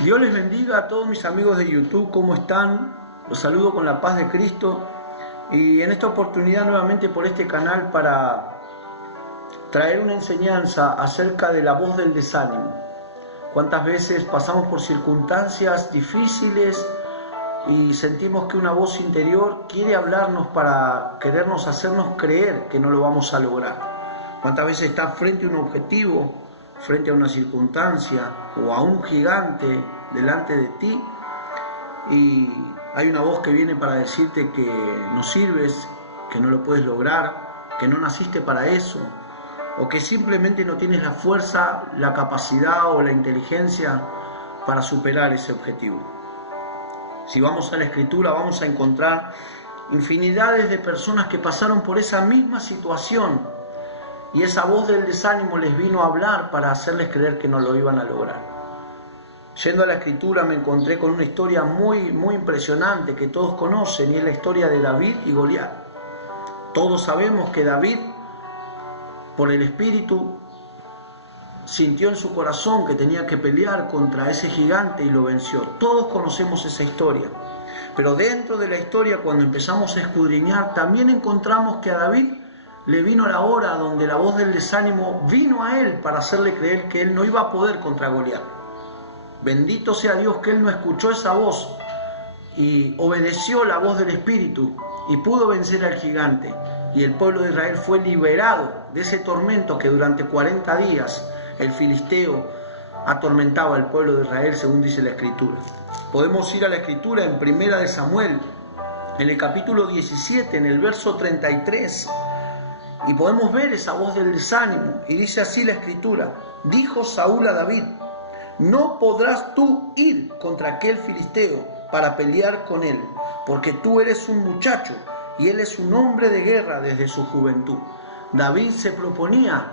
Dios les bendiga a todos mis amigos de YouTube, ¿cómo están? Los saludo con la paz de Cristo y en esta oportunidad nuevamente por este canal para traer una enseñanza acerca de la voz del desánimo. ¿Cuántas veces pasamos por circunstancias difíciles y sentimos que una voz interior quiere hablarnos para querernos hacernos creer que no lo vamos a lograr? ¿Cuántas veces estás frente a un objetivo, frente a una circunstancia o a un gigante delante de ti y hay una voz que viene para decirte que no sirves, que no lo puedes lograr, que no naciste para eso, o que simplemente no tienes la fuerza, la capacidad o la inteligencia para superar ese objetivo? Si vamos a la Escritura vamos a encontrar infinidades de personas que pasaron por esa misma situación y esa voz del desánimo les vino a hablar para hacerles creer que no lo iban a lograr. Yendo a la Escritura me encontré con una historia muy impresionante que todos conocen, y es la historia de David y Goliat. Todos sabemos que David, por el Espíritu, sintió en su corazón que tenía que pelear contra ese gigante y lo venció. Todos conocemos esa historia. Pero dentro de la historia, cuando empezamos a escudriñar, también encontramos que a David le vino la hora donde la voz del desánimo vino a él para hacerle creer que él no iba a poder contra Goliat. Bendito sea Dios que él no escuchó esa voz y obedeció la voz del Espíritu y pudo vencer al gigante. Y el pueblo de Israel fue liberado de ese tormento que durante 40 días el filisteo atormentaba al pueblo de Israel, según dice la Escritura. Podemos ir a la Escritura en Primera de Samuel, en el capítulo 17, en el verso 33, y podemos ver esa voz del desánimo. Y dice así la Escritura: dijo Saúl a David: no podrás tú ir contra aquel filisteo para pelear con él, porque tú eres un muchacho y él es un hombre de guerra desde su juventud. David se proponía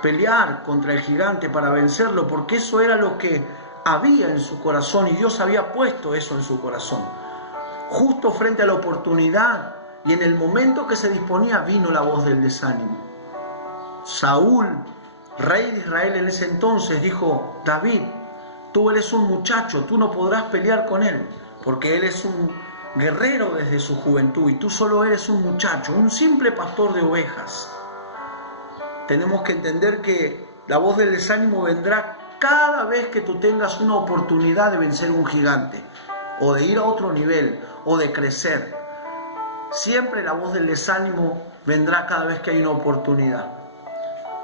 pelear contra el gigante para vencerlo, porque eso era lo que había en su corazón y Dios había puesto eso en su corazón. Justo frente a la oportunidad y en el momento que se disponía, vino la voz del desánimo. Saúl, rey de Israel en ese entonces, dijo: David, tú eres un muchacho, tú no podrás pelear con él, porque él es un guerrero desde su juventud y tú solo eres un muchacho, un simple pastor de ovejas. Tenemos que entender que la voz del desánimo vendrá cada vez que tú tengas una oportunidad de vencer un gigante, o de ir a otro nivel, o de crecer. Siempre la voz del desánimo vendrá cada vez que hay una oportunidad.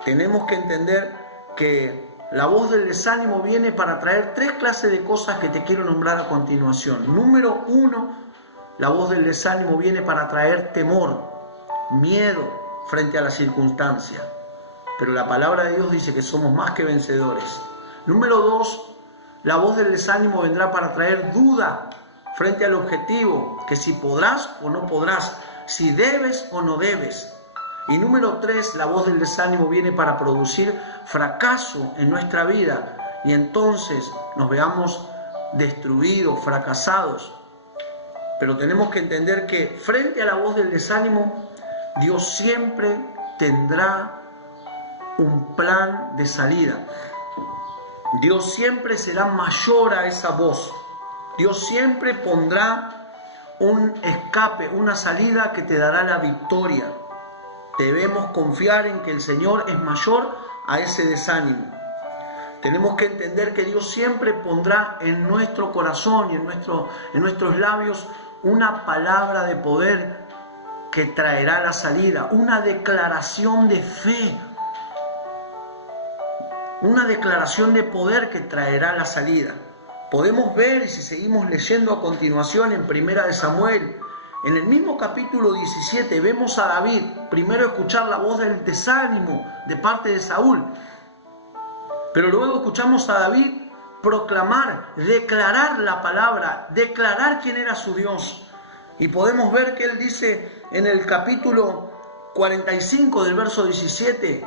Tenemos que entender que la voz del desánimo viene para traer 3 clases de cosas que te quiero nombrar a continuación. Número 1, la voz del desánimo viene para traer temor, miedo frente a la circunstancia. Pero la palabra de Dios dice que somos más que vencedores. Número 2, la voz del desánimo vendrá para traer duda frente al objetivo, que si podrás o no podrás, si debes o no debes. Y número 3, la voz del desánimo viene para producir fracaso en nuestra vida y entonces nos veamos destruidos, fracasados. Pero tenemos que entender que frente a la voz del desánimo, Dios siempre tendrá un plan de salida. Dios siempre será mayor a esa voz. Dios siempre pondrá un escape, una salida que te dará la victoria. Debemos confiar en que el Señor es mayor a ese desánimo. Tenemos que entender que Dios siempre pondrá en nuestro corazón y en nuestros labios una palabra de poder que traerá la salida, una declaración de fe, una declaración de poder que traerá la salida. Podemos ver, y si seguimos leyendo a continuación en Primera de Samuel, en el mismo capítulo 17, vemos a David primero escuchar la voz del desánimo de parte de Saúl, pero luego escuchamos a David proclamar, declarar la palabra, declarar quién era su Dios. Y podemos ver que él dice en el capítulo 45 del verso 17: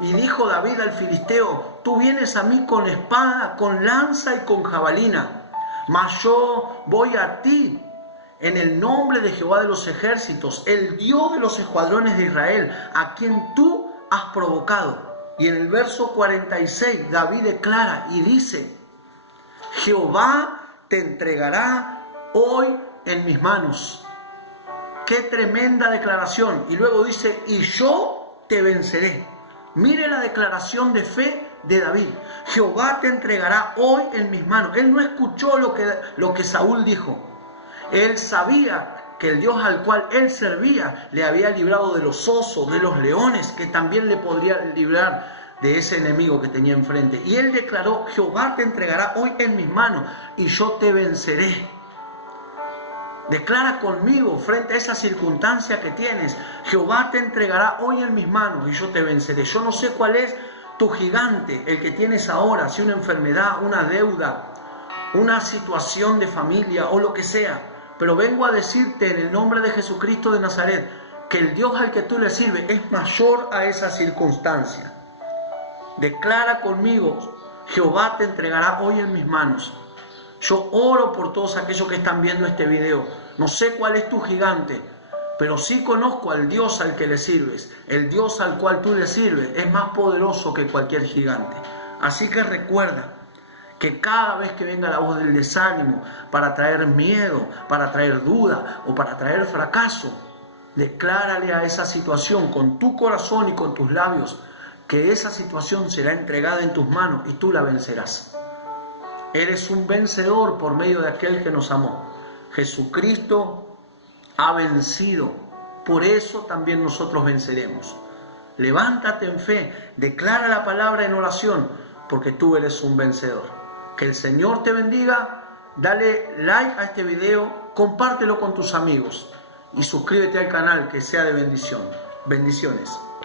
y dijo David al filisteo: tú vienes a mí con espada, con lanza y con jabalina, mas yo voy a ti en el nombre de Jehová de los ejércitos, el Dios de los escuadrones de Israel, a quien tú has provocado. Y en el verso 46 David declara y dice: Jehová te entregará hoy en mis manos. Qué tremenda declaración. Y luego dice, y yo te venceré. Mire la declaración de fe de David. Jehová te entregará hoy en mis manos. Él no escuchó lo que Saúl dijo. Él sabía que el Dios al cual él servía le había librado de los osos, de los leones, que también le podría librar de ese enemigo que tenía enfrente. Y él declaró, Jehová te entregará hoy en mis manos y yo te venceré. Declara conmigo frente a esa circunstancia que tienes, Jehová te entregará hoy en mis manos y yo te venceré. Yo no sé cuál es tu gigante, el que tienes ahora, si una enfermedad, una deuda, una situación de familia o lo que sea. Pero vengo a decirte en el nombre de Jesucristo de Nazaret que el Dios al que tú le sirves es mayor a esa circunstancia. Declara conmigo, Jehová te entregará hoy en mis manos. Yo oro por todos aquellos que están viendo este video. No sé cuál es tu gigante, pero sí conozco al Dios al que le sirves. El Dios al cual tú le sirves es más poderoso que cualquier gigante. Así que recuerda que cada vez que venga la voz del desánimo para traer miedo, para traer duda o para traer fracaso, declárale a esa situación con tu corazón y con tus labios que esa situación será entregada en tus manos y tú la vencerás. Eres un vencedor por medio de aquel que nos amó. Jesucristo ha vencido, por eso también nosotros venceremos. Levántate en fe, declara la palabra en oración, porque tú eres un vencedor. Que el Señor te bendiga, dale like a este video, compártelo con tus amigos y suscríbete al canal que sea de bendición. Bendiciones.